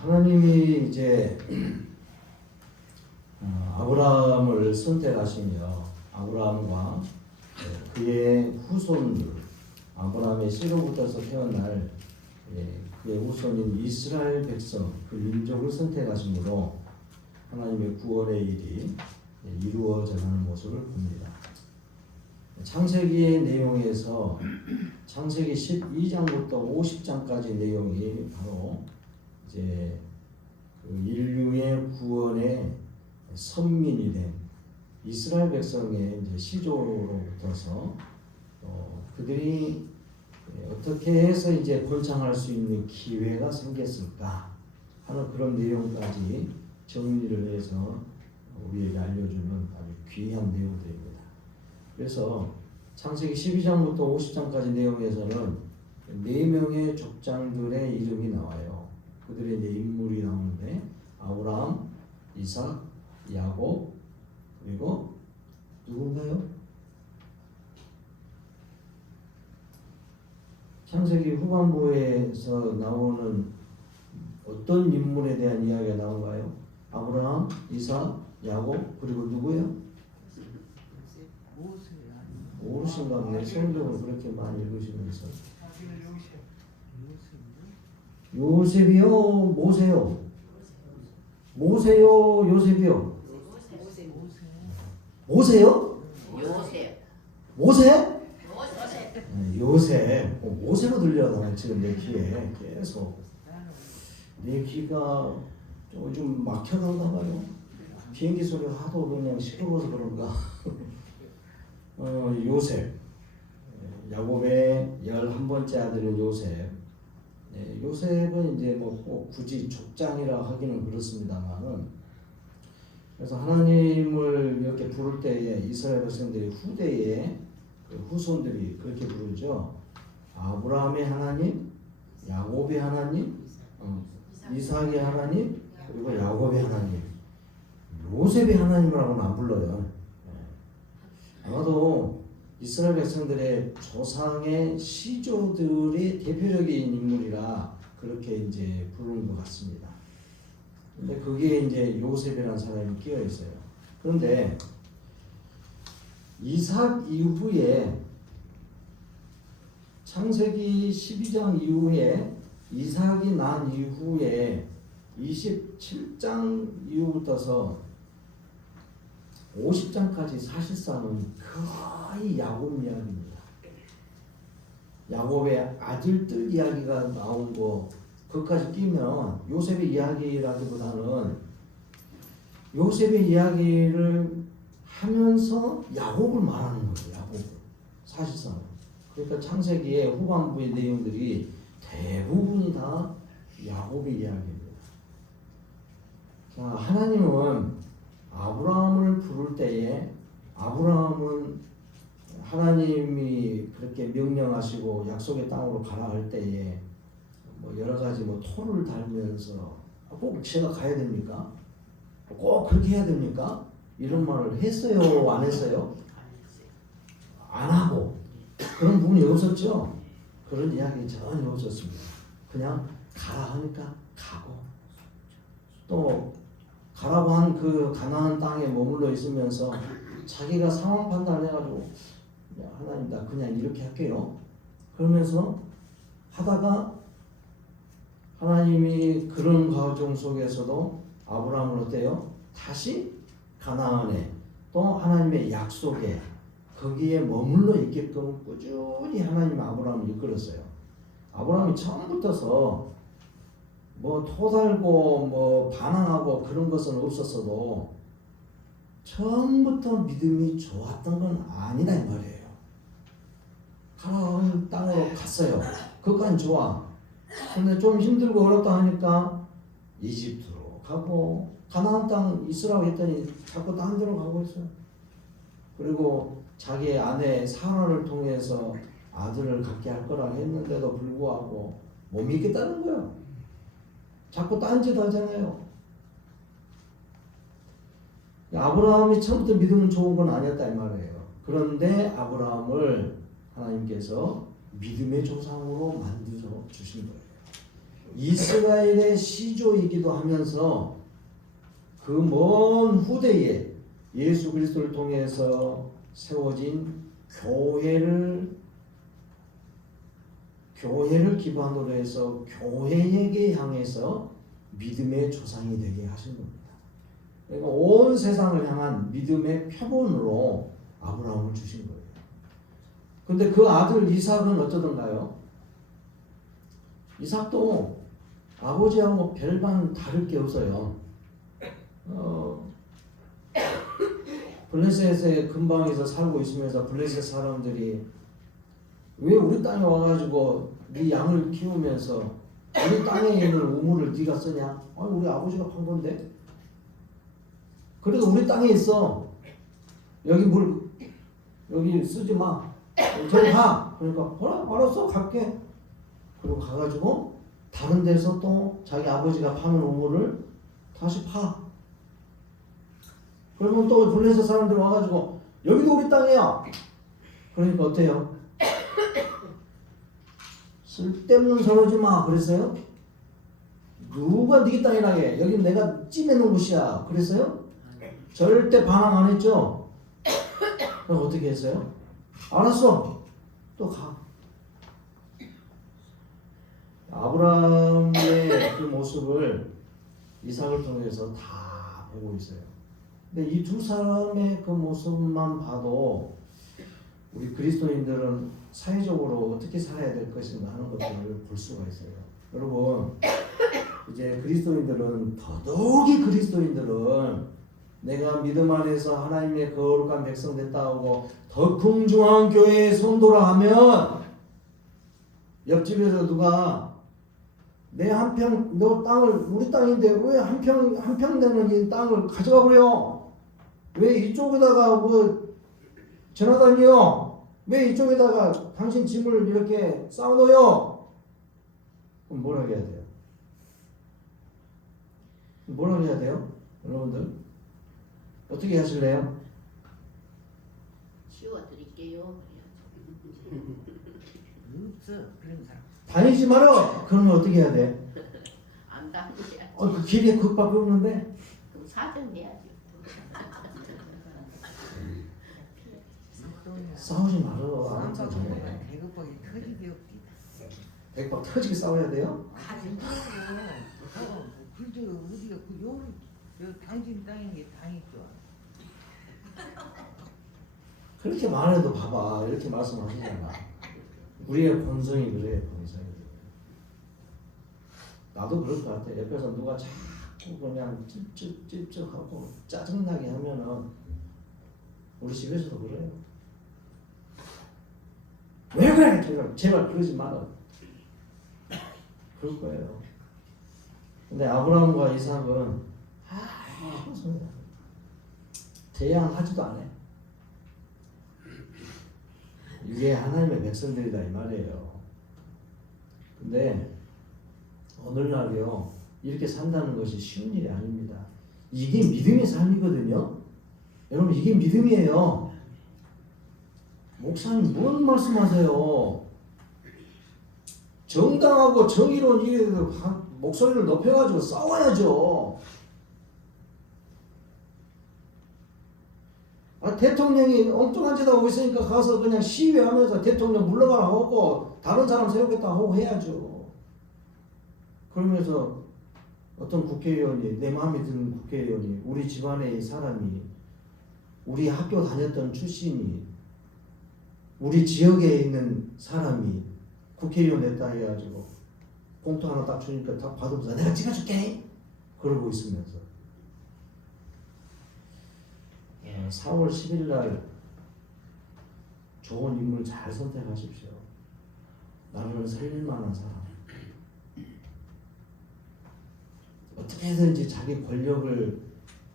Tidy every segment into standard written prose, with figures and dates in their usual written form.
하나님이 이제 아브라함을 선택하시며 아브라함과 그의 후손들, 아브라함의 씨로부터서 태어날 그의 후손인 이스라엘 백성, 그 민족을 선택하심으로 하나님의 구원의 일이 이루어져 가는 모습을 봅니다. 창세기의 내용에서 창세기 12장부터 50장까지 내용이 바로 이제 그 인류의 구원의 선민이 된 이스라엘 백성의 이제 시조로부터서 그들이 어떻게 해서 이제 번창할 수 있는 기회가 생겼을까 하는 그런 내용까지 정리를 해서 우리에게 알려주는 아주 귀한 내용들입니다. 그래서 창세기 12장부터 50장까지 내용에서는 4명의 족장들의 이름이 나와요. 그들의 이제 인물이 나오는데 아브라함, 이삭, 야곱, 그리고 누군가요? 창세기 후반부에서 나오는 어떤 인물에 대한 이야기가 나온가요? 아브라함, 이삭, 야곱, 그리고 누구요? 모르신가 보네. 성경을 그렇게 많이 읽으시면서. 요셉이요? 모세요? 모세요? 요셉이요? 모세요? 모세? 요셉. 모세로 들려요. 지금 내 귀에 계속. 내 귀가 좀 막혀간가 봐요. 비행기 소리가 하도 그냥 시끄러워서 그런가. 요셉. 야곱의 11번째 아들은 요셉. 요셉은 이제 뭐 꼭 굳이 족장이라 하기는 그렇습니다만은, 그래서 하나님을 이렇게 부를 때에 이스라엘 백성들이 후대에 그 후손들이 그렇게 부르죠. 아브라함의 하나님, 야곱의 하나님, 이삭의 하나님, 그리고 야곱의 하나님. 요셉의 하나님이라고는 안 불러요. 아마도 이스라엘 백성들의 조상의 시조들이 대표적인 인물이라 그렇게 이제 부르는 것 같습니다. 근데 그게 이제 요셉이라는 사람이 끼어 있어요. 그런데 이삭 이후에 창세기 12장 이후에 이삭이 난 이후에 27장 이후부터서 50장까지 사실상은 거의 야곱 이야기입니다. 야곱의 아들들 이야기가 나온 거 그것까지 끼면 요셉의 이야기라기보다는 요셉의 이야기를 하면서 야곱을 말하는 거예요. 야곱 사실상. 그러니까 창세기의 후반부의 내용들이 대부분이 다 야곱의 이야기입니다. 자, 하나님은 아브라함을 부를 때에 아브라함은 하나님이 그렇게 명령하시고 약속의 땅으로 가라 할 때에 뭐 여러 가지 뭐 토를 달면서 꼭 제가 가야 됩니까? 꼭 그렇게 해야 됩니까? 이런 말을 했어요? 안 했어요? 안 하고 그런 부분이 없었죠. 그런 이야기 전혀 없었습니다. 그냥 가라 하니까 가고 또 가라고 한 그 가나안 땅에 머물러 있으면서 자기가 상황 판단해가지고 야, 하나님 나 그냥 이렇게 할게요. 그러면서 하다가 하나님이 그런 과정 속에서도 아브라함을 어때요? 다시 가나안에 또 하나님의 약속에 거기에 머물러 있게끔 꾸준히 하나님 아브라함을 이끌었어요. 아브라함이 처음부터서 뭐 토달고 뭐 반항하고 그런 것은 없었어도 처음부터 믿음이 좋았던 건 아니다 이 말이에요. 가나안 땅으로 갔어요. 그것까지 좋아. 근데 좀 힘들고 어렵다 하니까 이집트로 가고 가나안 땅 있으라고 했더니 자꾸 딴 데로 가고 있어요. 그리고 자기 아내 사라를 통해서 아들을 갖게 할 거라고 했는데도 불구하고 못 믿겠다는 거예요. 자꾸 딴짓 하잖아요. 아브라함이 처음부터 믿음은 좋은 건 아니었다 이 말이에요. 그런데 아브라함을 하나님께서 믿음의 조상으로 만들어 주신 거예요. 이스라엘의 시조이기도 하면서 그 먼 후대에 예수 그리스도를 통해서 세워진 교회를 기반으로 해서 교회에게 향해서 믿음의 조상이 되게 하신 겁니다. 그러니까 온 세상을 향한 믿음의 표본으로 아브라함을 주신 거예요. 근데 그 아들 이삭은 어쩌던가요? 이삭도 아버지하고 별반 다를 게 없어요. 블레셋의 근방에서 살고 있으면서 블레셋 사람들이 왜 우리 땅에 와가지고 네 양을 키우면서 우리 땅에 있는 우물을 네가 쓰냐? 아니 우리 아버지가 판 건데. 그래도 우리 땅에 있어. 여기 물 여기 쓰지 마. 저리 가. 그러니까 알았어 갈게. 그리고 가가지고 다른 데서 또 자기 아버지가 파는 우물을 다시 파. 그러면 또 블레셋 사람들이 와가지고 여기도 우리 땅이야. 그러니까 어때요? 쓸데없는 소리 하지 마 그랬어요? 누가 네 땅이라 해? 여기 내가 찜해놓은 곳이야 그랬어요? 절대 반항 안 했죠? 그럼 어떻게 했어요? 알았어 또 가. 아브라함의 그 모습을 이삭을 통해서 다 보고 있어요. 근데 이 두 사람의 그 모습만 봐도 우리 그리스도인들은 사회적으로 어떻게 살아야 될 것인가 하는 것들을 볼 수가 있어요. 여러분 이제 그리스도인들은 더더욱이 그리스도인들은 내가 믿음 안에서 하나님의 거룩한 백성 됐다 하고 더 풍성한 교회의 성도라 하면 옆집에서 누가 내 한 평 너 땅을 우리 땅인데 왜 한 평 되는 이 땅을 가져가 버려? 왜 이쪽에다가 뭐 전화다니요? 왜 이쪽에다가 당신 짐을 이렇게 쌓아놓어요? 그럼 뭐라 해야 돼요? 뭐라 해야 돼요? 여러분들 어떻게 하실래요? 치워드릴게요. 없어 그런 사람. 다니지 말어. 그러면 어떻게 해야 돼? 안 다녀야지. 그 길에 그밖에 없는데. 그럼 사정해야지. 싸우지 말어. 안 싸움도 싸우지. 배고파게 터지게 없기. 백박 터지게 싸워야 돼요? 가진 거고. 그저 어디가 요 당신 땅인 게 당이죠. 그렇게 말해도 봐봐. 이렇게 말씀하시잖아. 우리의 본성이 그래요. 본성이. 나도 그럴 것 같아. 옆에서 누가 자꾸 그냥 찝찝하고 짜증나게 하면은 우리 집에서도 그래요. 왜 그래? 제발 그러지 마라. 그럴 거예요. 근데 아브라함과 이삭은 대항하지도 않아. 이게 하나님의 백성들이다 이 말이에요. 근데 오늘날요 이렇게 산다는 것이 쉬운 일이 아닙니다. 이게 믿음의 삶이거든요. 여러분 이게 믿음이에요. 목사님 뭔 말씀하세요? 정당하고 정의로운 일에 대해서 목소리를 높여가지고 싸워야죠. 대통령이 엉뚱한 짓 하고 있으니까 가서 그냥 시위하면서 대통령 물러가라 하고 다른 사람 세우겠다 하고 해야죠. 그러면서 어떤 국회의원이 내 마음에 드는 국회의원이 우리 집안의 사람이 우리 학교 다녔던 출신이 우리 지역에 있는 사람이 국회의원 됐다 해가지고 봉투 하나 딱 주니까 다 받으면서 내가 찍어줄게 그러고 있으면서 4월 10일 날 좋은 인물 잘 선택하십시오. 나를 살릴 만한 사람. 어떻게든지 자기 권력을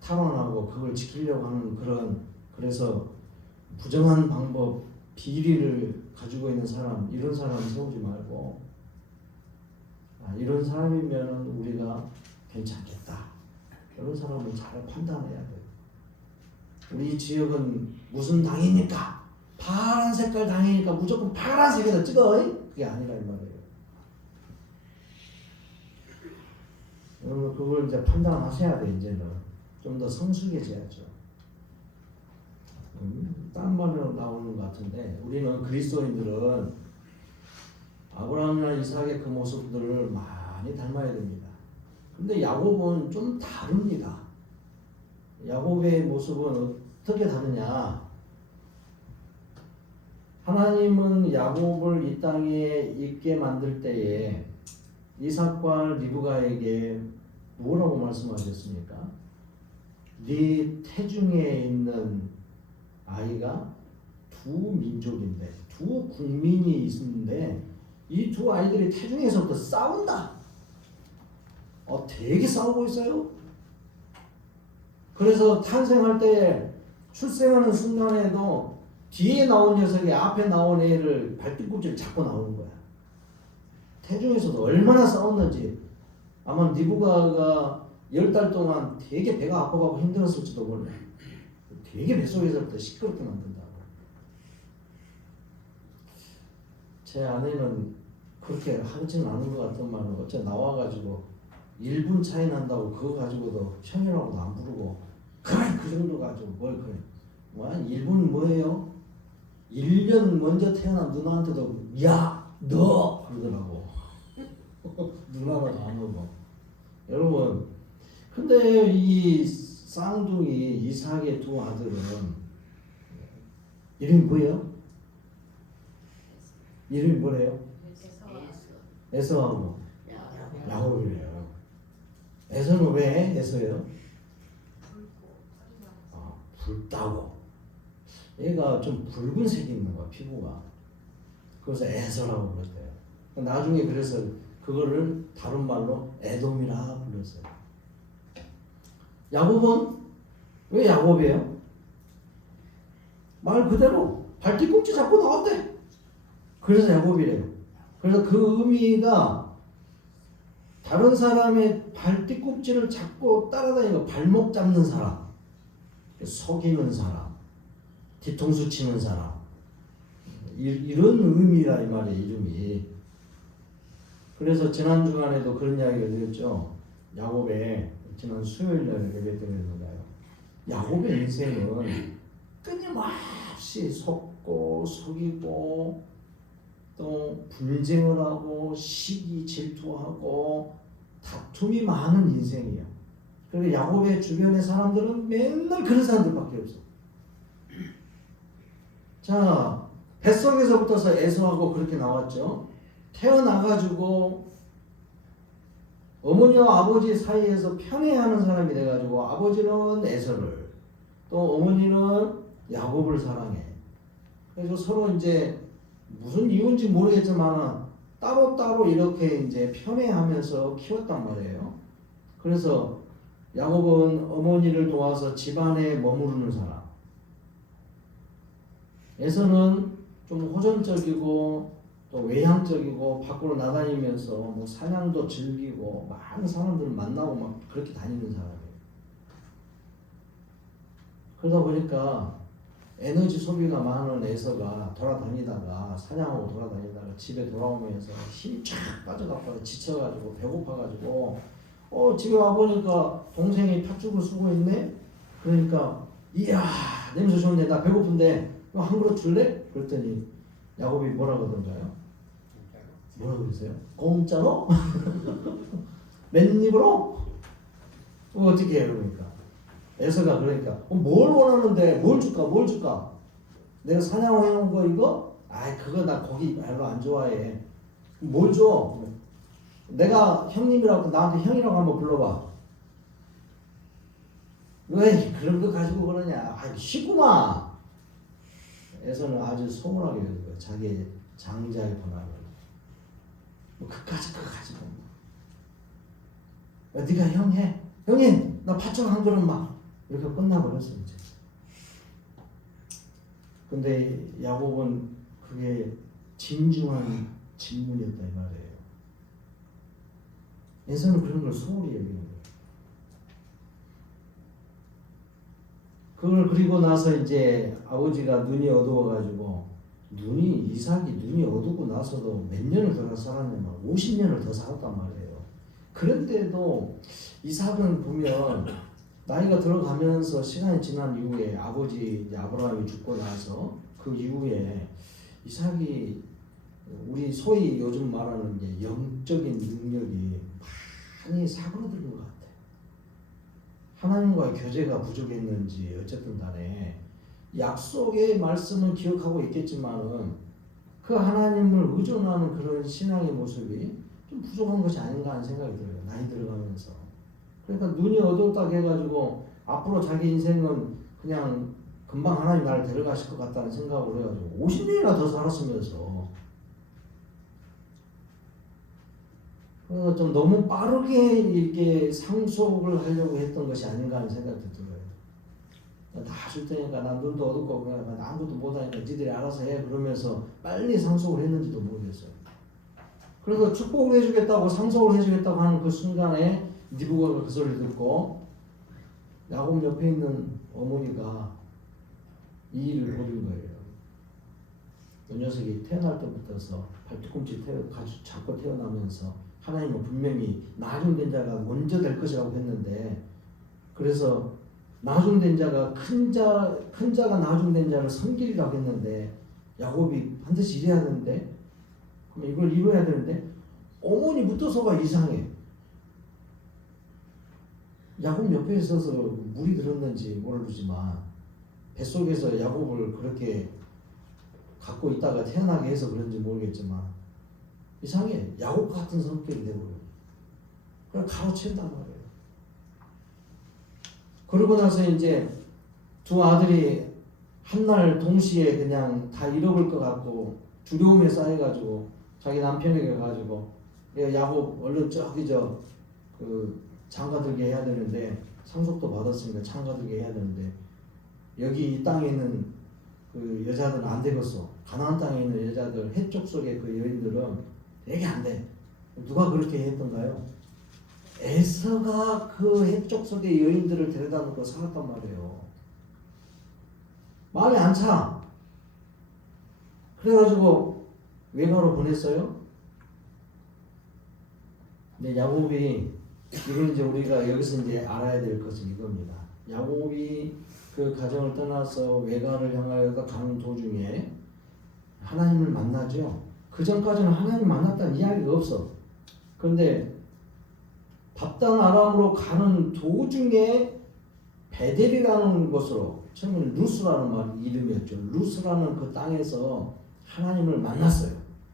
탈환하고 그걸 지키려고 하는 그래서 부정한 방법, 비리를 가지고 있는 사람, 이런 사람 세우지 말고 이런 사람이면 우리가 괜찮겠다. 이런 사람을 잘 판단해야 돼요. 우리 지역은 무슨 당이니까 파란 색깔 당이니까 무조건 파란색에다 찍어. 그게 아니라 이 말이에요. 그러면 그걸 이제 판단하셔야 돼. 이제는 좀 더 성숙해져야죠. 딴 말로 나오는 것 같은데 우리는 그리스도인들은 아브라함이나 이삭의 그 모습들을 많이 닮아야 됩니다. 근데 야곱은 좀 다릅니다. 야곱의 모습은 어떻게 다르냐? 하나님은 야곱을 이 땅에 있게 만들 때에 이삭과 리브가에게 뭐라고 말씀하셨습니까? 네 태중에 있는 아이가 두 민족인데 두 국민이 있는데 이 두 아이들이 태중에서부터 싸운다. 되게 싸우고 있어요. 그래서 탄생할 때 출생하는 순간에도 뒤에 나온 녀석이 앞에 나온 애를 발뒤꿈치를 잡고 나오는 거야. 태중에서도 얼마나 싸웠는지 아마 니부가가 10달 동안 되게 배가 아파가고 힘들었을지도 몰라. 되게 뱃속에서부터 시끄럽게 만든다고. 제 아내는 그렇게 하지는 않은 것 같은 말은 어째 나와가지고 1분 차이 난다고 그거 가지고도 형이라고도 안 부르고 그래 그 정도 가지고 뭘 그래 뭐 1분 뭐예요? 1년 먼저 태어난 누나한테도 야 너 그러더라고. 누나라도 안 하고. 여러분 근데 이 쌍둥이 이삭의 두 아들은 이름이 뭐예요? 이름이 뭐래요? 에서하고 야곱이래요. 에서는 왜 에서예요? 붉다고. 얘가 좀 붉은색이 있는 거야 피부가. 그래서 에서라고 불렀대요. 나중에 그래서 그거를 다른 말로 에돔이라 불렀어요. 야곱은 왜 야곱이에요? 말 그대로 발뒤꿈치 잡고 나왔대. 그래서 야곱이래요. 그래서 그 의미가 다른 사람의 발뒤꿈치를 잡고 따라다니고 발목 잡는 사람, 속이는 사람, 뒤통수 치는 사람 이런 의미라 이 말이에요 이름이. 그래서 지난 주간에도 그런 이야기를 드렸죠. 야곱의 지난 수요일날 예배 드렸는데요. 야곱의 인생은 끊임없이 속고 속이고 또 분쟁을 하고 시기 질투하고 다툼이 많은 인생이에요. 그리고 야곱의 주변의 사람들은 맨날 그런 사람들밖에 없어. 자, 뱃속에서부터서 에서하고 그렇게 나왔죠. 태어나가지고 어머니와 아버지 사이에서 편애하는 사람이 돼가지고 아버지는 에서를 또 어머니는 야곱을 사랑해. 그래서 서로 이제 무슨 이유인지 모르겠지만 따로따로 이렇게 이제 편애하면서 키웠단 말이에요. 그래서 야곱은 어머니를 도와서 집안에 머무르는 사람. 에서는 좀 호전적이고 또 외향적이고 밖으로 나다니면서 뭐 사냥도 즐기고 많은 사람들을 만나고 막 그렇게 다니는 사람이에요. 그러다 보니까 에너지 소비가 많은 에서가 돌아다니다가 사냥하고 돌아다니다가 집에 돌아오면서 힘이 쫙 빠져갖고 지쳐가지고 배고파가지고 집에 와보니까 동생이 팥죽을 쓰고 있네? 그러니까 이야 냄새 좋네 나 배고픈데 한 그릇 줄래? 그랬더니 야곱이 뭐라 그러던가요? 뭐라고 그러세요? 공짜로? 맨입으로? 어떻게 해요 그러니까 에서가 그러니까 뭘 원하는데 뭘 줄까? 내가 사냥해온 거 이거? 그거 나 고기 별로 안 좋아해. 뭘 줘? 내가 형님이라고 나한테 형이라고 한번 불러봐. 왜 그런 거 가지고 그러냐? 쉽구만. 에서는 아주 소문하게 되고요. 자기의 장자의 권한을. 그까지 그거 가지고. 네가 형 해. 형님 나 팥죽 한 그릇만. 이렇게 끝나버렸어 이제. 근데 야곱은 그게 진중한 질문이었다 이 말이에요. 에서는 그런 걸 소홀히 여기는 거예요. 그걸 그리고 나서 이제 아버지가 눈이 어두워가지고 이삭이 눈이 어둡고 나서도 몇 년을 더 살았냐면 50년을 더 살았단 말이에요. 그런데도 이삭은 보면 나이가 들어가면서 시간이 지난 이후에 아버지 이제 아브라함이 죽고 나서 그 이후에 이삭이 우리 소위 요즘 말하는 이제 영적인 능력이 많이 사그러든 것 같아. 하나님과의 교제가 부족했는지 어쨌든 간에 약속의 말씀은 기억하고 있겠지만은 그 하나님을 의존하는 그런 신앙의 모습이 좀 부족한 것이 아닌가 하는 생각이 들어요. 나이 들어가면서. 그러니까 눈이 어둡다 해가지고 앞으로 자기 인생은 그냥 금방 하나님 나를 데려가실 것 같다는 생각을 해가지고 50년이나 더 살았으면서 그래서 좀 너무 빠르게 이렇게 상속을 하려고 했던 것이 아닌가 하는 생각도 들어요. 다 줄 테니까 나 눈도 어둡고 그냥 나 아무것도 못하니까 니들이 알아서 해 그러면서 빨리 상속을 했는지도 모르겠어요. 그래서 축복을 해주겠다고 상속을 해주겠다고 하는 그 순간에 니부가 그 소리를 듣고 야곱 옆에 있는 어머니가 이 일을 벌인 거예요. 이 녀석이 태어날 때부터서 발뒤꿈치 잡고 태어나면서 하나님은 분명히 나중된 자가 먼저 될 것이라고 했는데 그래서 나중된 자가 큰 자가 나중된 자를 섬기리라고 했는데 야곱이 반드시 이래야 되는데 그럼 이걸 이루어야 되는데 어머니부터서가 이상해. 야곱 옆에 있어서 물이 들었는지 모르지만 뱃속에서 야곱을 그렇게 갖고 있다가 태어나게 해서 그런지 모르겠지만 이상해. 야곱 같은 성격이 되고요. 그걸 가로챈단 말이에요. 그러고 나서 이제 두 아들이 한날 동시에 그냥 다 잃어버릴 것 같고 두려움에 쌓여가지고 자기 남편에게 가가지고 야곱 얼른 저기 그 장가들게 해야 되는데 상속도 받았으니까 장가들게 해야 되는데 여기 이 땅에 있는 그 여자들은 안 되겠어. 가나안 땅에 있는 여자들 해쪽 속의 그 여인들은 되게 안 돼. 누가 그렇게 했던가요? 에서가 그 해쪽 속의 여인들을 데려다 놓고 살았단 말이에요. 마음이 안 차. 그래가지고 외가로 보냈어요. 근데 야곱이 이걸 이제 우리가 여기서 이제 알아야 될 것은 이겁니다. 야곱이 그 가정을 떠나서 외가를 향하여 가는 도중에 하나님을 만나죠. 그 전까지는 하나님 만났다는 이야기가 없어. 그런데 밥단 아람으로 가는 도중에 베델이라는 곳으로 처음에는 루스라는 이름이었죠. 루스라는 그 땅에서 하나님을 만났어요.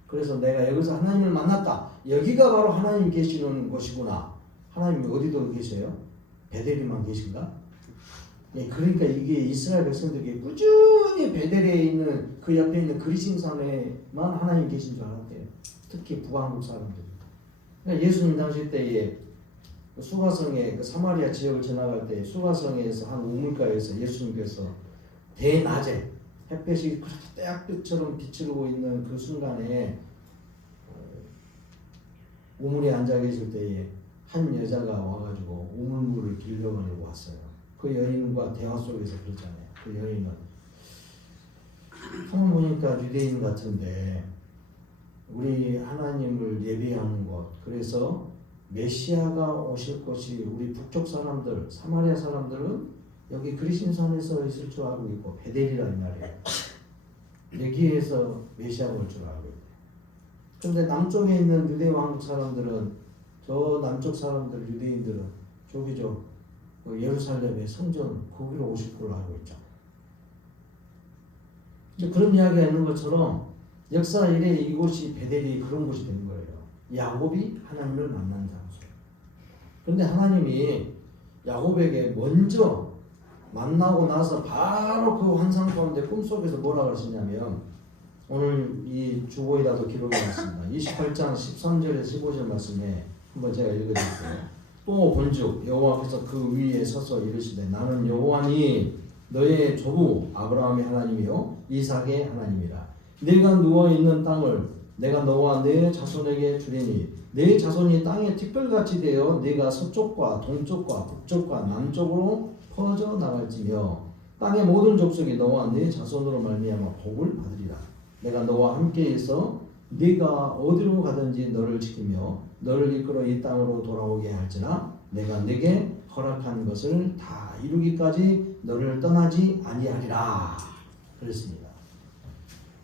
그래서 내가 여기서 하나님을 만났다. 여기가 바로 하나님 계시는 곳이구나. 하나님이 어디도 계세요? 베델에만 계신가? 예, 그러니까 이게 이스라엘 백성들이 꾸준히 베델에 있는 그 옆에 있는 그리심산에만 하나님 계신 줄 알았대요. 특히 북한국 사람들. 그러니까 예수님 당시 때에 수가성에 그 사마리아 지역을 지나갈 때 수가성에서 한 우물가에서 예수님께서 대낮에 햇볕이 그렇게 떼약볕처럼 비추고 있는 그 순간에 우물에 앉아 계실 때에 한 여자가 와가지고 우물물을 길러가려고 왔어요. 그 여인과 대화 속에서 그랬잖아요. 그 여인은 한번 보니까 유대인 같은데 우리 하나님을 예배하는 곳, 그래서 메시아가 오실 곳이 우리 북쪽 사람들, 사마리아 사람들은 여기 그리심산에서 있을 줄 알고 있고 베델이라는 말이에요. 여기에서 메시아가 올 줄 알고 있대요. 그런데 남쪽에 있는 유대 왕국 사람들은 저 남쪽 사람들 유대인들은 저기죠. 그 예루살렘의 성전 거기로 오실 걸로 알고 있죠. 그런 이야기가 있는 것처럼 역사 이래 이곳이 베델이 그런 곳이 된 거예요. 야곱이 하나님을 만난 장소. 그런데 하나님이 야곱에게 먼저 만나고 나서 바로 그 환상 가운데 꿈속에서 뭐라 그러시냐면 오늘 이 주보에다도 기록해 놨습니다. 28장 13절에서 15절 말씀에 한번 제가 읽어드릴게요. 또 본즉 여호와께서 그 위에 서서 이르시되 나는 여호와니 너의 조부 아브라함의 하나님이요 이삭의 하나님이라. 네가 누워 있는 땅을 내가 너와 네 자손에게 주리니 네 자손이 땅에 티끌같이 되어 네가 서쪽과 동쪽과 북쪽과 남쪽으로 퍼져 나갈지며 땅의 모든 족속이 너와 네 자손으로 말미암아 복을 받으리라. 내가 너와 함께 있어 네가 어디로 가든지 너를 지키며 너를 이끌어 이 땅으로 돌아오게 할지라 내가 네게 허락한 것을 다 이루기까지 너를 떠나지 아니하리라 그랬습니다.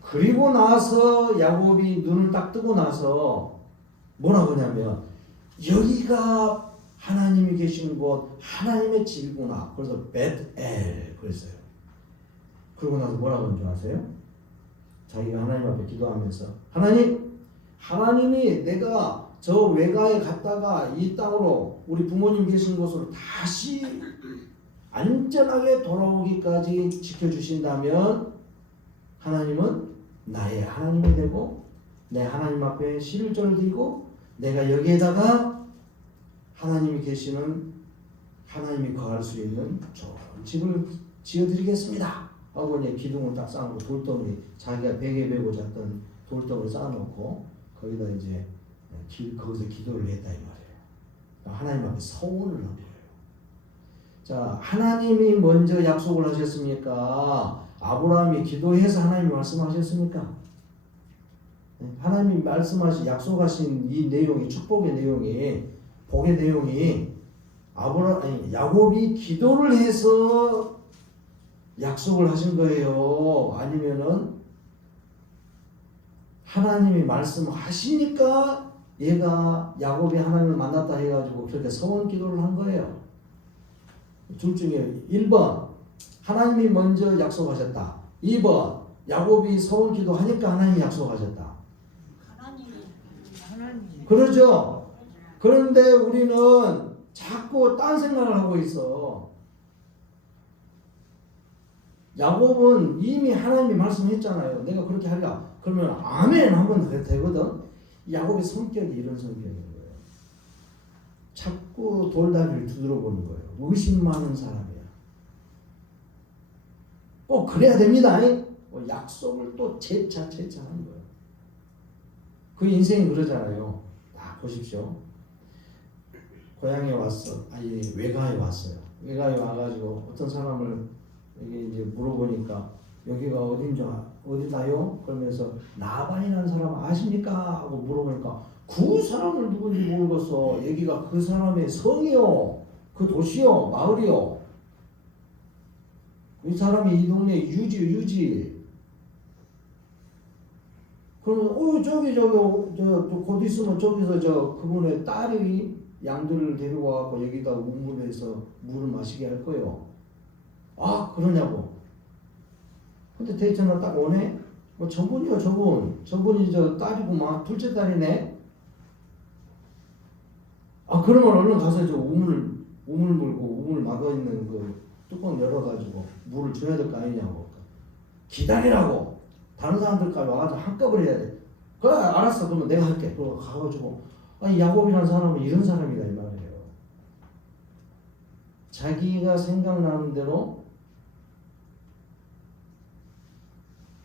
그리고 나서 야곱이 눈을 딱 뜨고 나서 뭐라고 하냐면 여기가 하나님이 계신 곳 하나님의 집이구나. 그래서 벳엘 그랬어요. 그러고 나서 뭐라고 한 줄 아세요? 자기가 하나님 앞에 기도하면서 하나님이 내가 저 외가에 갔다가 이 땅으로 우리 부모님 계신 곳으로 다시 안전하게 돌아오기까지 지켜주신다면 하나님은 나의 하나님이 되고 내 하나님 앞에 11절을 드리고 내가 여기에다가 하나님이 계시는 하나님이 거할 수 있는 좋은 집을 지어드리겠습니다 하고 이제 기둥을 딱 쌓고 돌덩이 자기가 베개 베고 잤던 돌덩이를 쌓아놓고 거기다 이제 거기서 기도를 했다 이 말이에요. 하나님 앞에 서원을 한 거예요. 자, 하나님이 먼저 약속을 하셨습니까? 아브라함이 기도해서 하나님이 말씀하셨습니까? 하나님이 말씀하신 약속하신 이 내용이 축복의 내용이 복의 내용이 야곱이 기도를 해서 약속을 하신 거예요? 아니면은 하나님이 말씀하시니까 얘가 야곱이 하나님을 만났다 해가지고 그렇게 서원 기도를 한 거예요? 둘 중에 1번 하나님이 먼저 약속하셨다. 2번 야곱이 서원 기도하니까 하나님이 약속하셨다. 하나님. 그러죠? 그런데 우리는 자꾸 딴 생각을 하고 있어. 야곱은 이미 하나님이 말씀했잖아요. 내가 그렇게 하려. 그러면 아멘 하면 되거든. 야곱의 성격이 이런 성격인 거예요. 자꾸 돌다리를 두드려 보는 거예요. 의심 많은 사람이야. 꼭 그래야 됩니다. 약속을 또 재차하는 거예요. 그 인생이 그러잖아요. 딱 보십시오. 고향에 왔어. 아니 외가에 왔어요. 외가에 와가지고 어떤 사람을 이게 이제 물어보니까 여기가 어디다요? 그러면서 나반이라는 사람 아십니까? 하고 물어보니까 그 사람을 누군지 모르겠어. 여기가 그 사람의 성이요, 그 도시요, 마을이요. 이 사람이 이 동네 유지. 그러면 저기 곧 있으면 저기서 그분의 딸이 양들을 데리고 와서 여기다 우물에서 물을 마시게 할 거예요. 아 그러냐고. 근데 대체는 딱 오네. 뭐 저분이요 저분이 저 딸이구만 둘째 딸이네. 아 그러면 얼른 가서 저 우물 물고 우물 막아 있는 그 뚜껑 열어가지고 물을 줘야 될 거 아니냐고. 기다리라고. 다른 사람들까지 와가지고 한꺼번에 해야 돼. 그래 알았어 그러면 내가 할게. 그러고 가가지고 아니 야곱이라는 사람은 이런 사람이다 이 말이에요. 자기가 생각나는 대로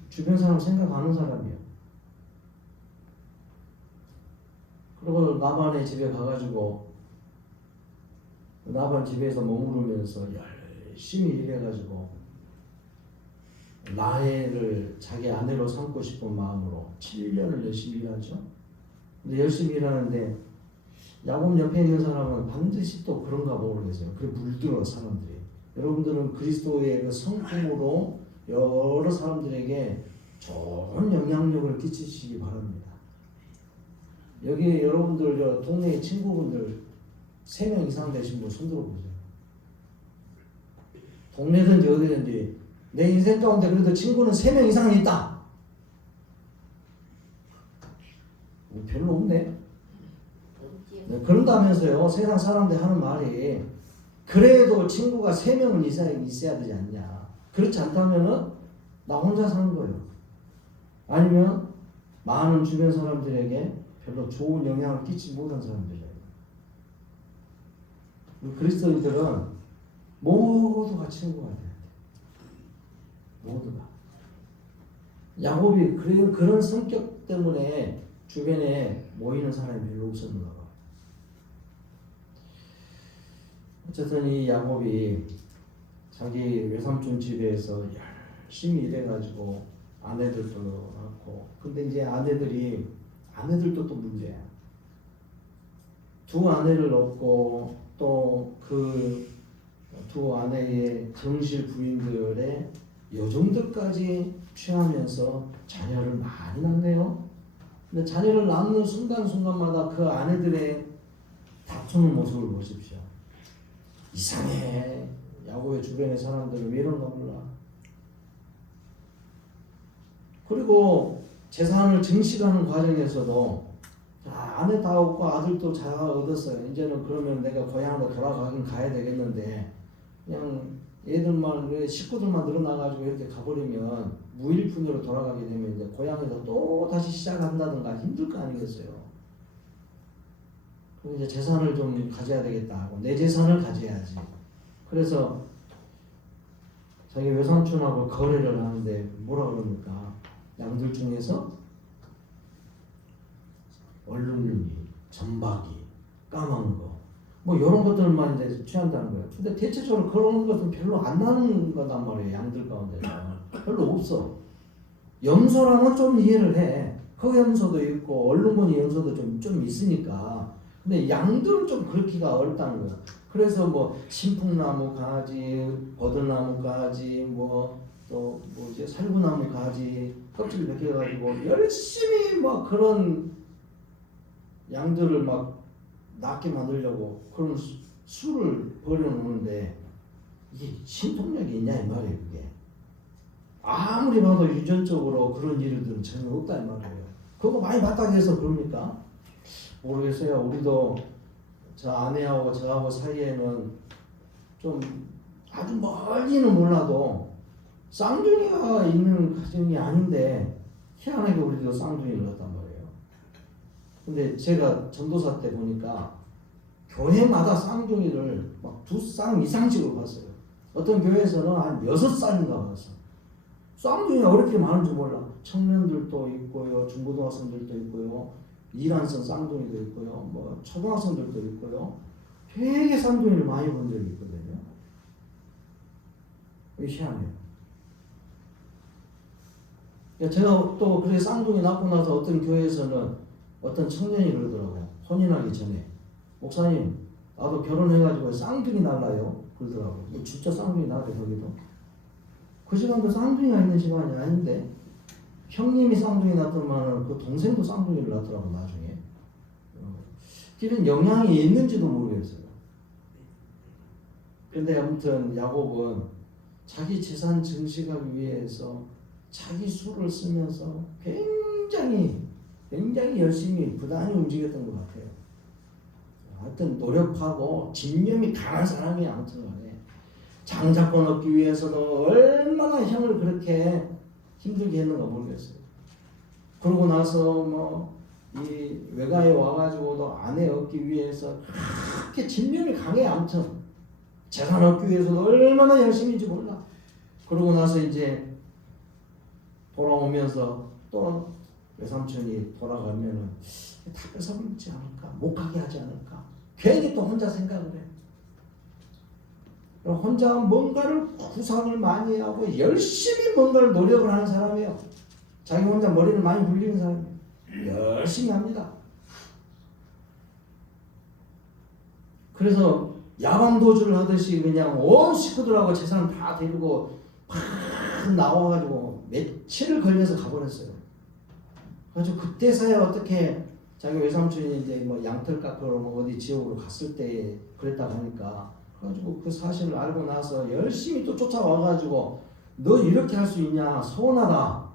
주변 사람 생각하는 사람이야. 그리고 나반의 집에 가가지고 나반 집에서 머무르면서 열심히 일해가지고 라헬을 자기 아내로 삼고 싶은 마음으로 7년을 열심히 일하죠. 근데 열심히 일하는데 야곱 옆에 있는 사람은 반드시 또 그런가 모르겠어요. 그래 물들어 사람들이. 여러분들은 그리스도의 그 성품으로 여러 사람들에게 좋은 영향력을 끼치시기 바랍니다. 여기 여러분들 저 동네 친구분들 3명 이상 되신 분 손들어 보세요. 동네든지 어디든지 내 인생 가운데 그래도 친구는 3명 이상 있다. 별로 없네. 네, 그런다면서요. 세상 사람들 하는 말이 그래도 친구가 3명은 있어야 되지 않냐. 그렇지 않다면은 나 혼자 사는 거예요. 아니면 많은 주변 사람들에게 별로 좋은 영향을 끼치지 못한 사람들이에요. 그리스도인들은 모두가 친구가 돼야 돼. 모두가. 야곱이 그런 성격 때문에 주변에 모이는 사람이 별로 없었는가 봐. 어쨌든 이 야곱이 자기 외삼촌 집에서 열심히 일해가지고 아내들도 낳고. 근데 이제 아내들도 또 문제야. 두 아내를 얻고 또 그 두 아내의 정실 부인들의 여종들까지 취하면서 자녀를 많이 낳네요. 근데 자녀를 낳는 순간순간마다 그 아내들의 다투는 모습을 보십시오. 이상해. 야곱의 주변의 사람들은 왜 이런가 몰라. 그리고 재산을 증식하는 과정에서도 아내 다 얻고 아들도 잘 얻었어요. 이제는 그러면 내가 고향으로 돌아가긴 가야 되겠는데 그냥 애들만 식구들만 늘어나가지고 이렇게 가버리면 무일푼으로 돌아가게 되면 이제 고향에서 또 다시 시작한다든가 힘들 거 아니겠어요. 그럼 이제 재산을 좀 가져야 되겠다 하고 내 재산을 가져야지. 그래서 자기 외삼촌하고 거래를 하는데 뭐라 그럽니까? 양들 중에서 얼룩무늬, 점박이, 까만 거, 뭐 이런 것들만 이제 취한다는 거예요. 근데 대체적으로 그런 것은 별로 안 나는 거단 말이에요. 양들 가운데는 별로 없어. 염소라면 좀 이해를 해. 흑염소도 있고 얼룩무늬 염소도 좀 있으니까. 근데 양들은 좀 그렇기가 어렵다는 거예요. 그래서 뭐 신풍나무 가지, 버들나무 가지, 또 뭐지 살구나무 가지 껍질 벗겨가지고 열심히 막 그런 양들을 막 낫게 만들려고 그런 수를 벌여놓는데 이게 신통력이 있냐 이 말이에요. 그게 아무리 봐도 유전적으로 그런 일들은 전혀 없다 이 말이에요. 그거 많이 봤다고 해서 그럽니까? 모르겠어요. 우리도 저 아내하고 저하고 사이에는 좀 아주 멀리는 몰라도 쌍둥이가 있는 가정이 아닌데 희한하게 우리도 쌍둥이를 낳았단 말이에요. 근데 제가 전도사 때 보니까 교회마다 쌍둥이를 막 2쌍 이상씩으로 봤어요. 어떤 교회에서는 한 6쌍인가 봤어. 쌍둥이가 왜 이렇게 많은 줄 몰라. 청년들도 있고요, 중고등학생들도 있고요, 이란성 쌍둥이도 있고요, 뭐 초등학생들도 있고요. 되게 쌍둥이를 많이 본 적이 있거든요. 이게 희한해요. 제가 또 그렇게 쌍둥이 낳고 나서 어떤 교회에서는 어떤 청년이 그러더라고요. 혼인하기 전에 목사님 나도 결혼해가지고 쌍둥이 낳으려요 그러더라고요. 진짜 쌍둥이 낳으래. 거기도 그 시간도 쌍둥이가 있는 시간이 아닌데 형님이 쌍둥이 낳더만은 그 동생도 쌍둥이를 낳더라고 나중에. 이런 영향이 있는지도 모르겠어요. 근데 아무튼 야곱은 자기 재산 증식하기 위해서 자기 수를 쓰면서 굉장히 열심히 부단히 움직였던 것 같아요. 하여튼 노력하고 집념이 강한 사람이 아무튼 간에 장자권 얻기 위해서도 얼마나 형을 그렇게 힘들게 했는가 모르겠어요. 그러고 나서 이 외가에 와가지고도 아내 얻기 위해서 그렇게 집념이 강해. 아무튼 재산 얻기 위해서도 얼마나 열심인지 몰라. 그러고 나서 이제 돌아오면서 또 외삼촌이 돌아가면은 다 뺏어먹지 않을까, 못 가게 하지 않을까, 괜히 또 혼자 생각을 해. 혼자 뭔가를 구상을 많이 하고 열심히 뭔가를 노력을 하는 사람이에요. 자기 혼자 머리를 많이 굴리는 사람이에요. 열심히 합니다. 그래서 야방도주를 하듯이 그냥 온 식구들하고 재산 다 데리고 팍 나와가지고 며칠을 걸려서 가버렸어요. 그래서 그때서야 어떻게 자기 외삼촌이 이제 뭐 양털 깎으러 어디 지역으로 갔을 때 그랬다고 하니까 그래가지고 그 사실을 알고 나서 열심히 또 쫓아와가지고 너 이렇게 할 수 있냐 서운하다.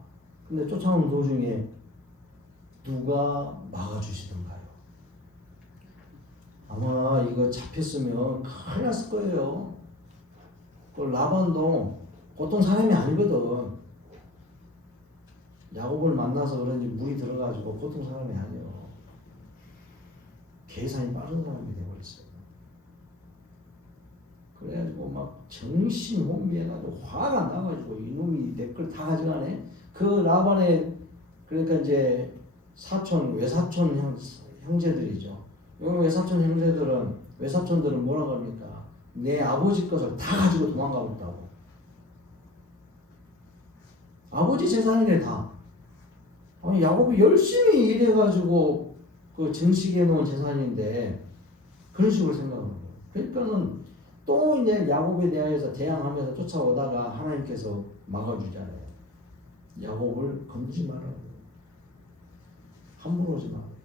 근데 쫓아오는 도중에 누가 막아주시던가요? 아마 이거 잡혔으면 큰일 났을 거예요. 그 라반도 보통 사람이 아니거든. 야곱을 만나서 그런지 물이 들어가지고 보통 사람이 아니에요. 계산이 빠른 사람이 되어버렸어요. 그래가지고 막 정신혼미해가지고 화가 나가지고 이놈이 내 걸 다 가져가네. 그 라반의 그러니까 이제 외사촌 형제들이죠. 외사촌 형제들은 외사촌들은 뭐라고 합니까? 내 아버지 것을 다 가지고 도망가 버렸다고. 아버지 재산이네 다. 아니 야곱이 열심히 일해가지고 그 증식해 놓은 재산인데 그런 식으로 생각하는 거예요. 그러니까는 또 이제 야곱에 대하여서 대항하면서 쫓아오다가 하나님께서 막아주잖아요. 야곱을 건드지 말라고. 함부로 오지 말라고.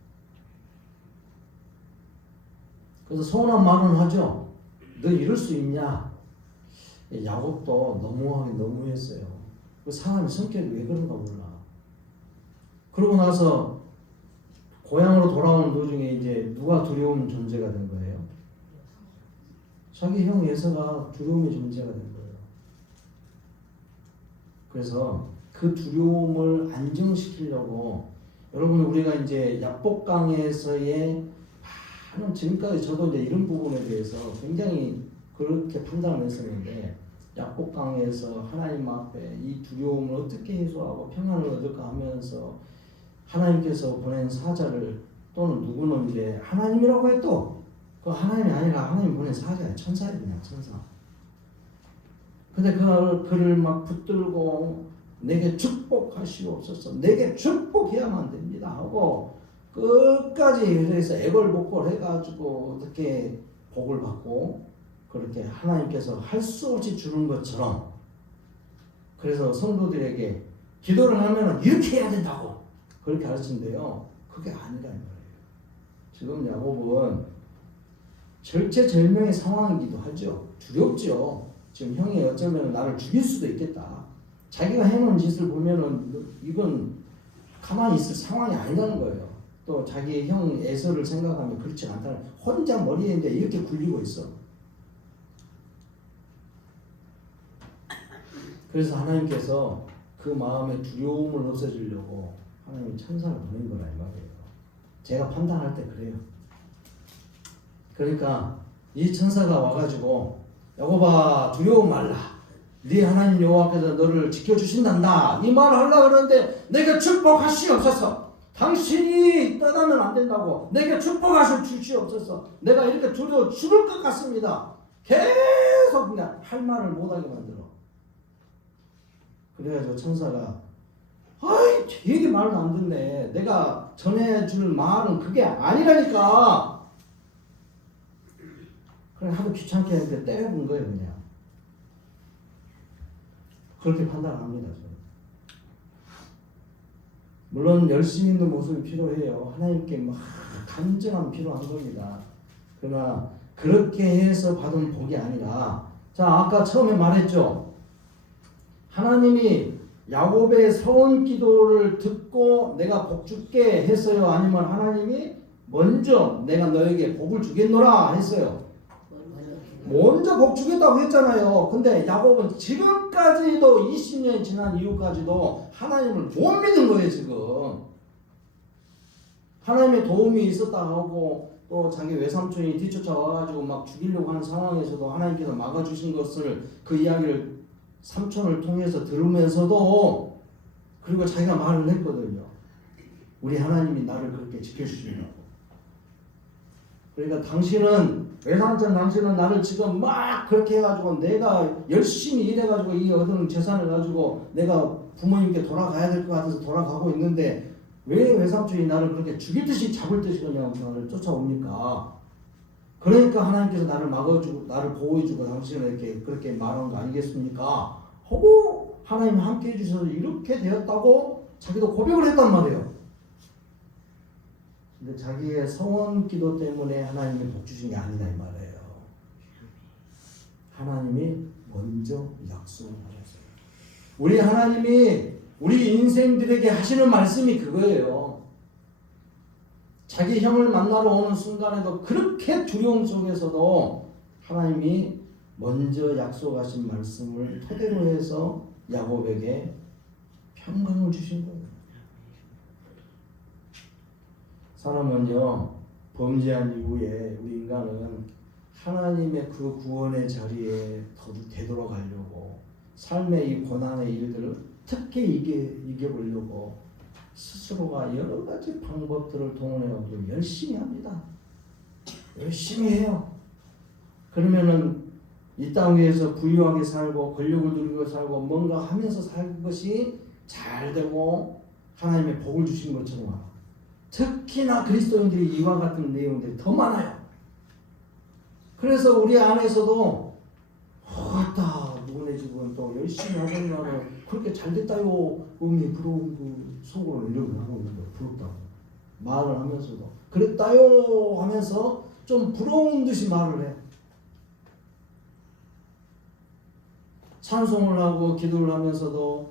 그래서 서운한 말은 하죠. 너 이럴 수 있냐? 야곱도 너무하긴 너무했어요. 그 사람의 성격이 왜 그런가 몰라. 그러고 나서 고향으로 돌아오는 도중에 이제 누가 두려운 존재가 된 거예요? 자기 형 에서가 두려움의 존재가 된 거예요. 그래서 그 두려움을 안정시키려고 여러분 우리가 이제 약복강에서의 많은 지금까지 저도 이제 이런 부분에 대해서 굉장히 그렇게 판단을 했었는데 약복강에서 하나님 앞에 이 두려움을 어떻게 해소하고 평안을 얻을까 하면서 하나님께서 보낸 사자를 또는 누구는 이제 하나님이라고 해도 그 하나님이 아니라 하나님 보낸 사자예요. 천사예요. 그냥 천사. 근데 그를 막 붙들고 내게 축복하시옵소서. 내게 축복해야만 됩니다 하고 끝까지 그래서 애걸복걸 해가지고 어떻게 복을 받고 그렇게 하나님께서 할 수 없이 주는 것처럼 그래서 성도들에게 기도를 하면 이렇게 해야 된다고 그렇게 가르친대요. 그게 아니라 이 말이에요. 지금 야곱은 절체절명의 상황이기도 하죠. 두렵죠. 지금 형이 어쩌면 나를 죽일 수도 있겠다. 자기가 해놓은 짓을 보면은 이건 가만히 있을 상황이 아니라는 거예요. 또 자기 형 에서를 생각하면 그렇지 않다는 혼자 머리에 이제 이렇게 굴리고 있어. 그래서 하나님께서 그 마음의 두려움을 없애주려고 하나님이 천사를 보낸 거라 이 말이에요. 제가 판단할 때 그래요. 그러니까 이 천사가 와가지고 야곱아 두려움 말라. 네 하나님 여호와께서 너를 지켜주신단다. 이 말을 하려고 그러는데 내게 축복하시옵소서. 당신이 떠나면 안 된다고. 내게 축복하시옵소서. 내가 이렇게 두려워 죽을 것 같습니다. 계속 그냥 할 말을 못하게 만들어. 그래가지고 천사가 아이 되게 말도 안 듣네. 내가 전해줄 말은 그게 아니라니까. 그래 하도 귀찮게 했는데 때려본 거예요 그냥. 그렇게 판단합니다 저는. 물론 열심히 있는 모습이 필요해요. 하나님께 막 간절함 필요한 겁니다. 그러나 그렇게 해서 받은 복이 아니라 자 아까 처음에 말했죠. 하나님이 야곱의 서원 기도를 듣고 내가 복 줄게 했어요? 아니면 하나님이 먼저 내가 너에게 복을 주겠노라 했어요? 먼저 복 주겠다고 했잖아요. 근데 야곱은 지금까지도 20년이 지난 이후까지도 하나님을 못 믿은 거예요 지금. 하나님의 도움이 있었다 하고 또 자기 외삼촌이 뒤쫓아와가지고 막 죽이려고 하는 상황에서도 하나님께서 막아주신 것을 그 이야기를 삼촌을 통해서 들으면서도 그리고 자기가 말을 했거든요. 우리 하나님이 나를 그렇게 지켜주신다고. 그러니까 당신은 외삼촌 당신은 나를 지금 막 그렇게 해가지고 내가 열심히 일해가지고 이 얻은 재산을 가지고 내가 부모님께 돌아가야 될 것 같아서 돌아가고 있는데 왜 외삼촌이 나를 그렇게 죽일 듯이 잡을 듯이 그냥 나를 쫓아옵니까? 그러니까 하나님께서 나를 막아주고 나를 보호해주고 당신에게 그렇게 말한 거 아니겠습니까? 하고 하나님이 함께 해주셔서 이렇게 되었다고 자기도 고백을 했단 말이에요. 근데 자기의 성원 기도 때문에 하나님이 복 주신 게 아니다 이 말이에요. 하나님이 먼저 약속을 하셨어요. 우리 하나님이 우리 인생들에게 하시는 말씀이 그거예요. 자기 형을 만나러 오는 순간에도 그렇게 두려움 속에서도 하나님이 먼저 약속하신 말씀을 토대로 해서 야곱에게 평강을 주신 거예요. 사람은요 범죄한 이후에 우리 인간은 하나님의 그 구원의 자리에 되돌아가려고 삶의 이 고난의 일들을 특히 이겨보려고 스스로가 여러 가지 방법들을 동원해가지고 열심히 합니다. 열심히 해요. 그러면은 이 땅 위에서 부유하게 살고 권력을 누리고 살고 뭔가 하면서 살 것이 잘 되고 하나님의 복을 주신 것처럼 알아. 특히나 그리스도인들이 이와 같은 내용들이 더 많아요. 그래서 우리 안에서도 왔다 누구네 집은 또 열심히 하더니만 그렇게 잘 됐다요 음이 부러운 그 속으로 이러고 하고 있는 거 부럽다고 말을 하면서도 그랬다요 하면서 좀 부러운 듯이 말을 해. 찬송을 하고 기도를 하면서도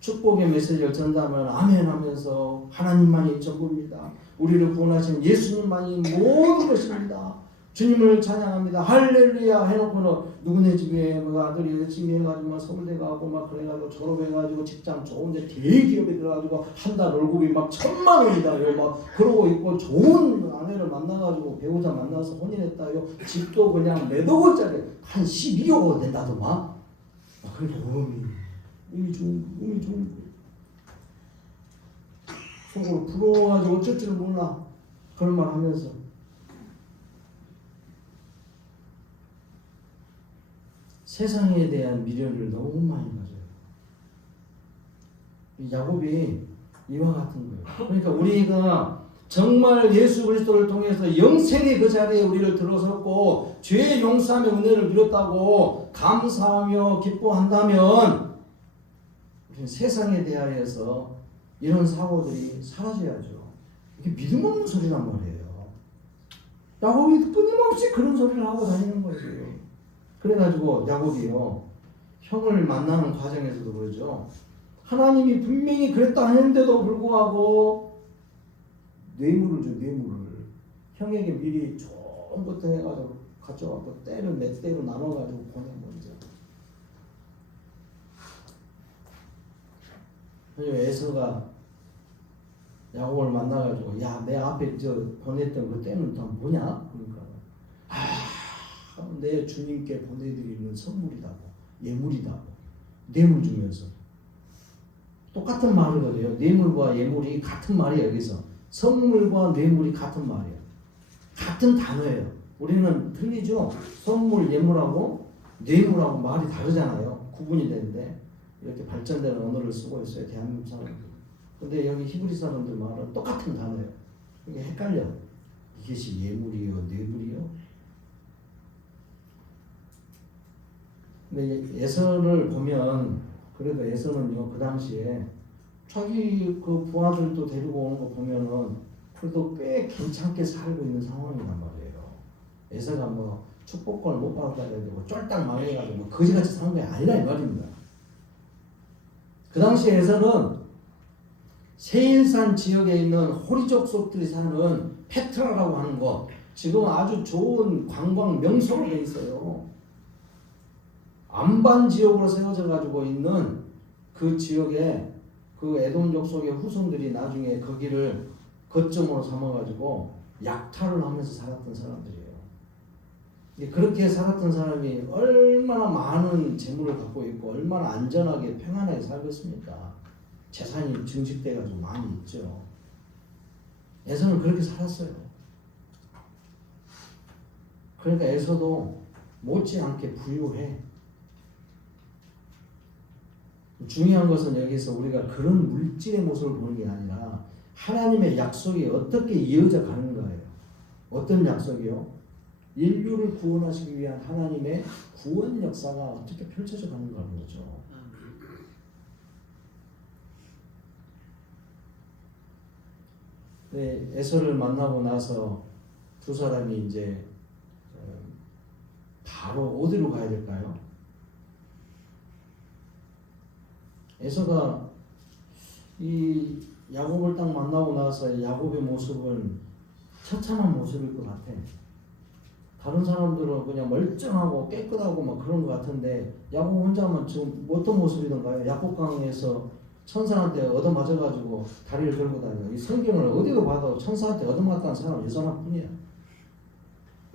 축복의 메시지를 전달하면 아멘 하면서 하나님만이 전부입니다. 우리를 구원하신 예수님만이 모든 것입니다. 주님을 찬양합니다. 할렐루야 해놓고는 누구네 집에 뭐 아들이 열심히 해가지고 막 서울대 가고 막 그래가지고 졸업해가지고 직장 좋은데 대기업에 들어가지고 한 달 월급이 막 1,000,000원이다. 막 그러고 있고 좋은 아내를 만나가지고 배우자 만나서 혼인했다요. 집도 그냥 몇 억원짜리 한 12억 원 된다더만. 그래도 음이 좋은 속으로 부러워가지고 어쩔 줄 몰라. 그런 말 하면서 세상에 대한 미련을 너무 많이 가져요. 야곱이 이와 같은 거예요. 그러니까 우리가 정말 예수 그리스도를 통해서 영생의 그 자리에 우리를 들어섰고 죄의 용서함의 은혜를 누렸다고 감사하며 기뻐한다면 우리는 세상에 대하여서 이런 사고들이 사라져야죠. 이게 믿음 없는 소리란 말이에요. 야곱이 끊임없이 그런 소리를 하고 다니는 거예요. 그래가지고 야곱이요 형을 만나는 과정에서도 그러죠. 하나님이 분명히 그랬다 했는데도 불구하고 뇌물을 줘. 뇌물을 형에게 미리 처음부터 해가지고 가져와서 때를 몇 대로 나눠가지고 보내 먼저. 그래서 에서가 야곱을 만나가지고 야 내 앞에 저 보냈던 그 때는 다 뭐냐? 그러니까 내 주님께 보내드리는 선물이다고 예물이다고 뇌물 주면서 똑같은 말이거든요. 뇌물과 예물이 같은 말이에요. 여기서 선물과 뇌물이 같은 말이에요. 같은 단어예요. 우리는 틀리죠. 선물 예물하고 뇌물하고 말이 다르잖아요. 구분이 되는데 이렇게 발전된 언어를 쓰고 있어요. 대한민국 사람들. 근데 여기 히브리 사람들 말은 똑같은 단어예요. 이게 헷갈려. 이것이 예물이요 뇌물이요. 근데 에서를 보면 그래도 에서는요 그 당시에 자기 그 부하들도 데리고 오는 거 보면은 그래도 꽤 괜찮게 살고 있는 상황이란 말이에요. 에서가 뭐 축복권을 못 받았다 해가지고 쫄딱 망해가지고 뭐 거지같이 사는 게 아니라 이 말입니다. 그 당시에 에서는 세일산 지역에 있는 호리족 속들이 사는 페트라라고 하는 곳 지금 아주 좋은 관광 명소로 돼 있어요. 안반 지역으로 세워져 가지고 있는 그 지역에 그 에돔족 속의 후손들이 나중에 거기를 거점으로 삼아 가지고 약탈을 하면서 살았던 사람들이에요. 그렇게 살았던 사람이 얼마나 많은 재물을 갖고 있고 얼마나 안전하게 평안하게 살겠습니까? 재산이 증식돼 가지고 많이 있죠. 에서는 그렇게 살았어요. 그러니까 에서도 못지않게 부유해. 중요한 것은 여기서 우리가 그런 물질의 모습을 보는 게 아니라 하나님의 약속이 어떻게 이어져 가는 거예요. 어떤 약속이요? 인류를 구원하시기 위한 하나님의 구원 역사가 어떻게 펼쳐져 가는가 하는 거죠. 네, 에서를 만나고 나서 두 사람이 이제 바로 어디로 가야 될까요? 에서가 이 야곱을 딱 만나고 나서 야곱의 모습은 처참한 모습일 것 같아. 다른 사람들은 그냥 멀쩡하고 깨끗하고 막 그런 것 같은데 야곱 혼자만 지금 어떤 모습이던가요? 야곱강에서 천사한테 얻어맞아가지고 다리를 걸고 다녀요. 이 성경을 어디로 봐도 천사한테 얻어맞다는 사람은 이 사람뿐이야.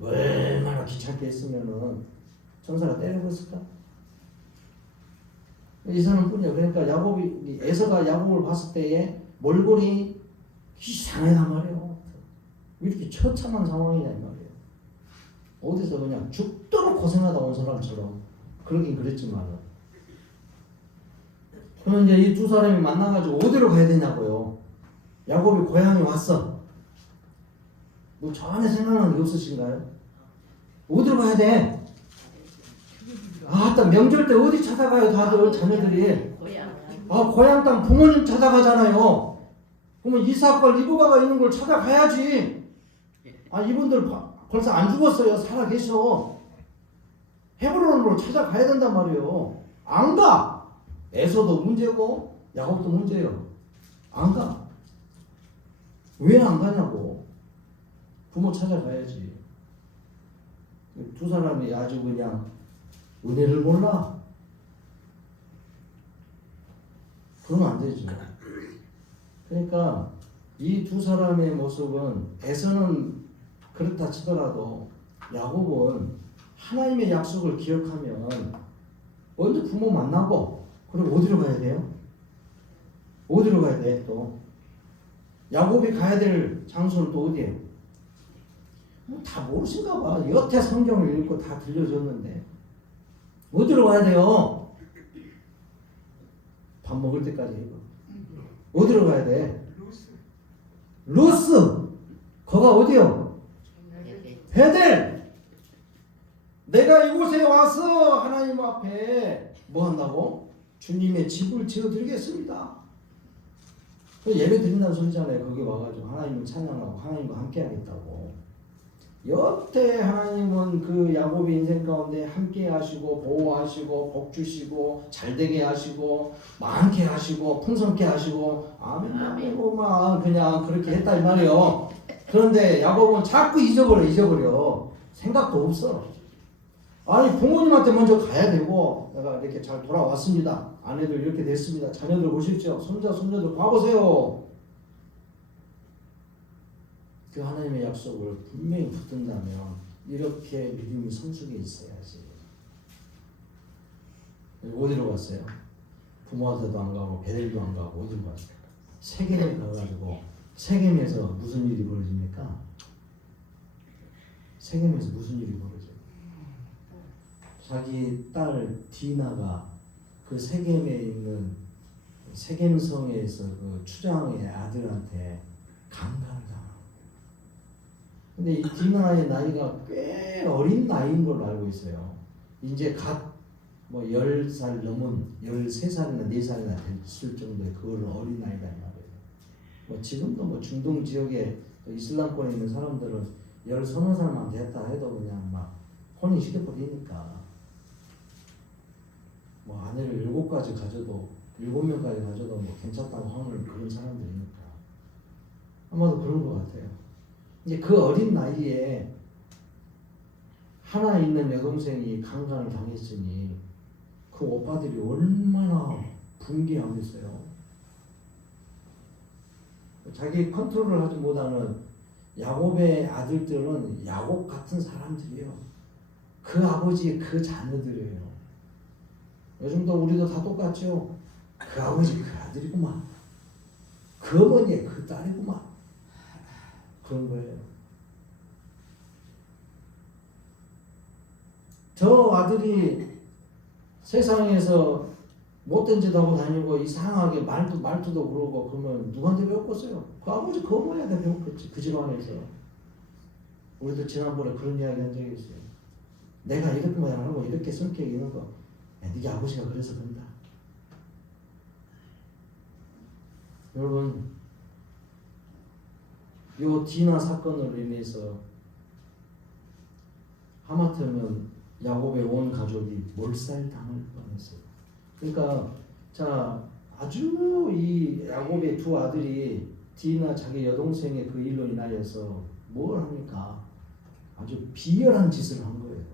얼마나 귀찮게 했으면은 천사가 때려버렸을까? 이 사람뿐이야. 그러니까 야곱이 에서가 야곱을 봤을 때에 몰골이 이상하단 말이에요. 왜 이렇게 처참한 상황이냐 이 말이에요. 어디서 그냥 죽도록 고생하다 온 사람처럼 그러긴 그랬지만 그럼 이제 이 두 사람이 만나가지고 어디로 가야 되냐고요. 야곱이 고향에 왔어. 뭐 전에 생각나는 게 없으신가요? 어디로 가야 돼? 아따 명절 때 어디 찾아가요 다들 자녀들이. 고향. 고향 땅 부모님 찾아가잖아요. 그러면 이삭과 리브가가 있는 걸 찾아가야지. 이분들 벌써 안 죽었어요. 살아 계셔. 헤브론으로 찾아가야 된단 말이에요. 안 가. 에서도 문제고 야곱도 문제예요. 안 가. 왜 안 가냐고. 부모 찾아가야지. 두 사람이 아주 그냥 은혜를 몰라. 그러면 안 되죠. 그러니까 이 두 사람의 모습은 에서는 그렇다 치더라도 야곱은 하나님의 약속을 기억하면 먼저 부모 만나고 그럼 어디로 가야 돼요? 어디로 가야 돼 또? 야곱이 가야 될 장소는 또 어디예요? 다 모르신가 봐. 여태 성경을 읽고 다 들려줬는데 어디로 가야 돼요? 밥 먹을 때까지 이거. 어디로 가야 돼? 루스. 거가 어디요? 베델. 내가 이곳에 와서 하나님 앞에 뭐 한다고? 주님의 집을 지어드리겠습니다. 예배 드린다는 소리잖아요. 거기 와가지고 하나님을 찬양하고 하나님과 함께 하겠다고. 여태 하나님은 그 야곱의 인생 가운데 함께 하시고 보호하시고 복 주시고 잘되게 하시고 많게 하시고 풍성케 하시고 아멘하고만 그냥 그렇게 했다 이 말이에요. 그런데 야곱은 자꾸 잊어버려. 생각도 없어. 부모님한테 먼저 가야 되고 내가 이렇게 잘 돌아왔습니다. 아내들 이렇게 됐습니다. 자녀들 보십시오. 손자 손녀들 봐보세요. 그 하나님의 약속을 분명히 붙든다면 이렇게 믿음이 성숙해 있어야지. 어디로 갔어요? 부모한테도 안 가고 베델도 안 가고 어디로 갔어요? 세겜에 가가지고 세겜에서 무슨 일이 벌어집니까? 세겜에서 무슨 일이 벌어져요? 자기 딸 디나가 그 세겜에 있는 세겜성에서 그 추장의 아들한테 강간을 당합니다. 근데 이 디나의 나이가 꽤 어린 나이인 걸로 알고 있어요. 이제 갓 뭐 10살 넘은 13살이나 4살이나 됐을 정도의 그걸로 어린 나이다 이 말이에요. 뭐 지금도 뭐 중동 지역에 이슬람권에 있는 사람들은 13살만 됐다 해도 그냥 막 혼인시켜버리니까 뭐 아내를 7명까지 가져도 뭐 괜찮다고 하는 그런 사람들이니까 아마도 그런 것 같아요. 이제 그 어린 나이에 하나 있는 여동생이 강간을 당했으니 그 오빠들이 얼마나 분개하겠어요. 자기 컨트롤을 하지 못하는 야곱의 아들들은 야곱 같은 사람들이에요. 그 아버지 그 자녀들이에요. 요즘도 우리도 다 똑같죠. 그 아버지 그 아들이구만. 그 어머니의 그 딸이구만. 그런 거예요. 저 아들이 세상에서 못된 짓 하고 다니고 이상하게 말투도 그러고 그러면 누구한테 배웠겠어요? 그 아버지 그 어머니한테 배웠겠지. 그 집안에서. 우리도 지난번에 그런 이야기 한 적이 있어요. 내가 이렇게만 하고 이렇게 성격이 있는 거 네 아버지가 그래서 그런다. 여러분 요 디나 사건으로 인해서 하마터면 야곱의 온 가족이 몰살당할 뻔했어요. 그러니까 자 아주 이 야곱의 두 아들이 디나 자기 여동생의 그 일로 인하여서 뭘 합니까? 아주 비열한 짓을 한 거예요.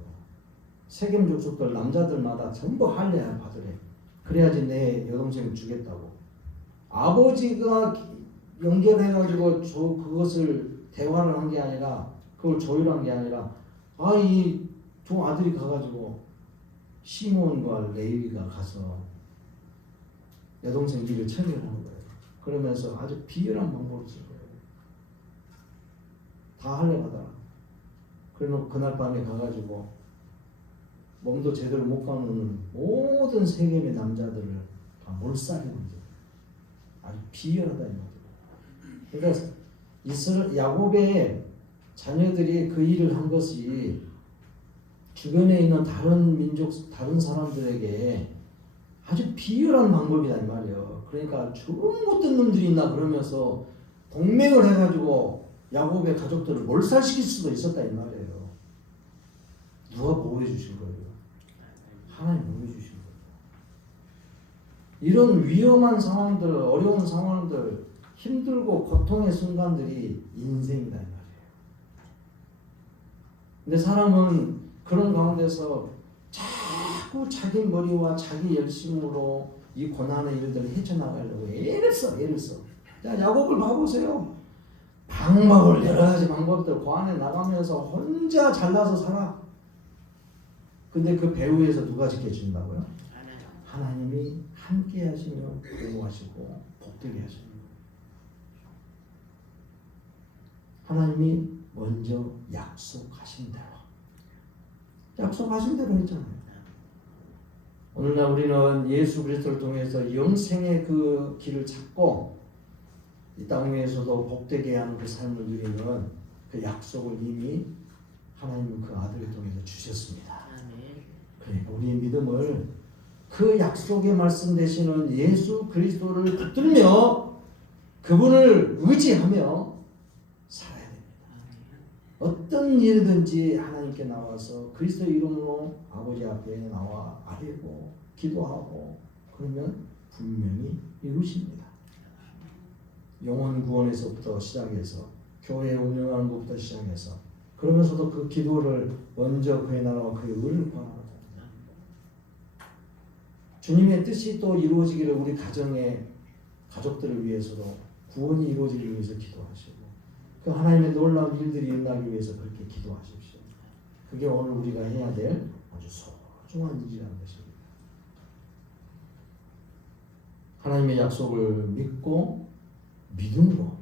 세겜 족속들 남자들마다 전부 할례를 받으래. 그래야지 내 여동생을 주겠다고. 아버지가 연결해가지고 그것을 대화를 한 게 아니라 그걸 조율한 게 아니라 이 두 아들이 가가지고 시몬과 레위가 가서 여동생 일을 처리를 하는 거예요. 그러면서 아주 비열한 방법을 쓴 거예요. 다 할례 받아라. 그래놓고 그날 밤에 가가지고 몸도 제대로 못 가는 모든 세겜의 남자들을 몰살의 문제. 아주 비열하다 이 말이에요. 그러니까 야곱의 자녀들이 그 일을 한 것이 주변에 있는 다른 민족, 다른 사람들에게 아주 비열한 방법이다 이 말이에요. 그러니까 좋은 못된 놈들이 있나 그러면서 동맹을 해가지고 야곱의 가족들을 몰살시킬 수도 있었다 이 말이에요. 누가 보호해 주신 거예요? 하나님 보호해 주신 거예요. 이런 위험한 상황들, 어려운 상황들, 힘들고 고통의 순간들이 인생이다 이 말이에요. 근데 사람은 그런 가운데서 자꾸 자기 머리와 자기 열심으로 이 고난의 일들을 헤쳐나가려고 애를 써. 자, 야곱을 봐보세요. 방법을 여러 가지 방법들 고안해 나가면서 혼자 잘나서 살아. 근데 그 배후에서 누가 지켜준다고요? 하나님이 함께 하시며 보호하시고 복되게 하시는 거예요. 하나님이 먼저 약속하신 대로 했잖아요. 오늘날 우리는 예수 그리스도를 통해서 영생의 그 길을 찾고 이 땅 위에서도 복되게 하는 그 삶을 누리는 그 약속을 이미 하나님은 그 아들을 통해서 주셨습니다. 그러니까 우리의 믿음을 그 약속의 말씀 되시는 예수 그리스도를 붙들며 그분을 의지하며 살아야 됩니다. 어떤 일이든지 하나님께 나와서 그리스도의 이름으로 아버지 앞에 나와 아뢰고 기도하고 그러면 분명히 이루십니다. 영혼 구원에서부터 시작해서 교회 운영하는 것부터 시작해서 그러면서도 그 기도를 먼저 그의 나라와 그의 의를 구하라. 주님의 뜻이 또 이루어지기를 우리 가정의 가족들을 위해서도 구원이 이루어지기 위해서 기도하시고 그 하나님의 놀라운 일들이 일어나기 위해서 그렇게 기도하십시오. 그게 오늘 우리가 해야 될 아주 소중한 일이라는 것입니다. 하나님의 약속을 믿고 믿음으로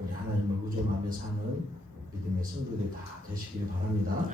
우리 하나님을 의존하며 사는 믿음의 성도들이 다 되시길 바랍니다.